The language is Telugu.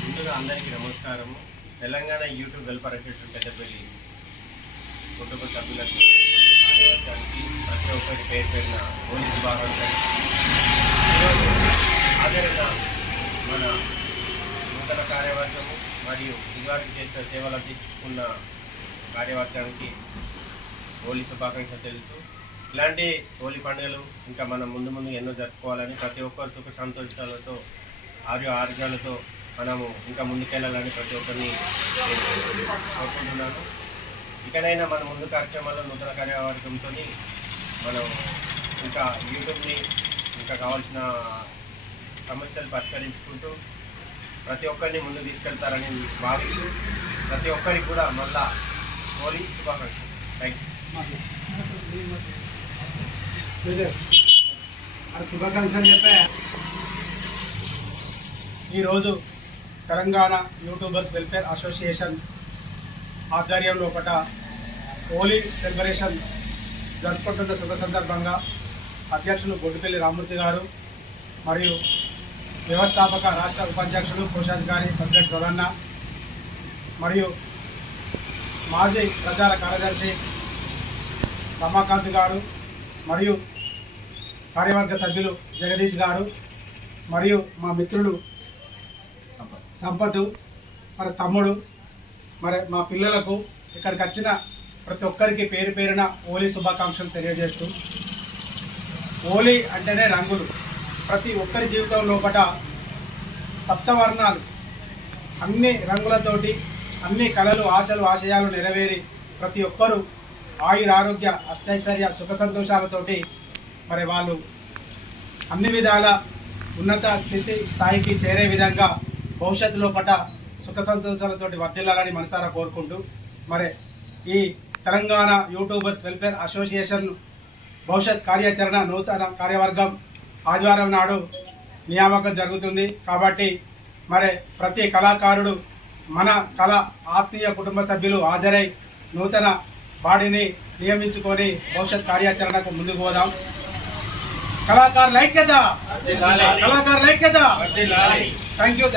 ముందుగా అందరికీ నమస్కారము. Telangana YouTube welfare association Peddapalli కుటుంబ సభ్యులకు కార్యవర్గానికి ప్రతి ఒక్కరి పేరు పేరున హోలీ శుభాకాంక్షలు. ఈరోజు హాజరైన మన నూతన కార్యవర్గము మరియు ఇదివరకు చేసిన సేవలు అందించుకున్న కార్యవర్గానికి హోలీ శుభాకాంక్షలు తెలుస్తూ ఇలాంటి హోలీ పండుగలు ఇంకా మనం ముందు ముందు ఎన్నో జరుపుకోవాలని ప్రతి ఒక్కరు సుఖ సంతోషాలతో ఆరోగ్యాలతో మనము ఇంకా ముందుకెళ్ళాలని ప్రతి ఒక్కరిని కోరుకుంటున్నాను. ఇకనైనా మన ముందు కార్యక్రమాల్లో నూతన కార్యవర్గంతో మనం ఇంకా యూట్యూబ్ని ఇంకా కావాల్సిన సమస్యలు పరిష్కరించుకుంటూ ప్రతి ఒక్కరిని ముందుకు తీసుకెళ్తారని భావిస్తూ ప్రతి ఒక్కరికి కూడా మళ్ళా హోలీ శుభాకాంక్షలు. Thank you. శుభాకాంక్షలు చెప్పా. ఈరోజు తెలంగాణ యూట్యూబర్స్ వెల్ఫేర్ అసోసియేషన్ ఆధ్వర్యంలో ఒకట హోలీ సెలబ్రేషన్ జరుపుకుంటున్న శుభ సందర్భంగా అధ్యక్షులు బొడ్డుపల్లి రామూర్తి గారు మరియు వ్యవస్థాపక రాష్ట్ర ఉపాధ్యక్షులు కోశాధికారి ప్రెసిడెంట్ సదన్న మరియు మాజీ ప్రచార కార్యదర్శి రమాకాంత్ గారు మరియు కార్యవర్గ సభ్యులు జగదీష్ గారు మరియు మా మిత్రులు సంపత్ మరి తమ్ముడు మరి మా పిల్లలకు ఇక్కడికి వచ్చిన ప్రతి ఒక్కరికి పేరు పేరున హోలీ శుభాకాంక్షలు తెలియజేస్తూ, హోలీ అంటేనే రంగులు. ప్రతి ఒక్కరి జీవితం లోపల సప్తవర్ణాలు అన్ని రంగులతోటి అన్ని కళలు ఆశలు ఆశయాలు నెరవేరి ప్రతి ఒక్కరూ ఆయురారోగ్య అష్టైశ్వర్య సుఖ సంతోషాలతోటి మరి వాళ్ళు అన్ని విధాల ఉన్నత స్థాయికి చేరే విధంగా భవిష్యత్తులో పట సుఖ సంతోషాలతోటి వర్ధిల్లాలని మనసారా కోరుకుంటూ మరి ఈ తెలంగాణ యూట్యూబర్స్ వెల్ఫేర్ అసోసియేషన్ భవిష్యత్ కార్యాచరణ నూతన కార్యవర్గం ఆదివారం నాడు నియామకం జరుగుతుంది. కాబట్టి మరి ప్రతి కళాకారుడు మన కళ ఆత్మీయ కుటుంబ సభ్యులు హాజరై నూతన బాడీని నియమించుకొని భవిష్యత్ కార్యాచరణకు ముందుకు పోదాం. కళాకారుల ఐక్యత, కళాకారుల ఐక్యత. Thank you.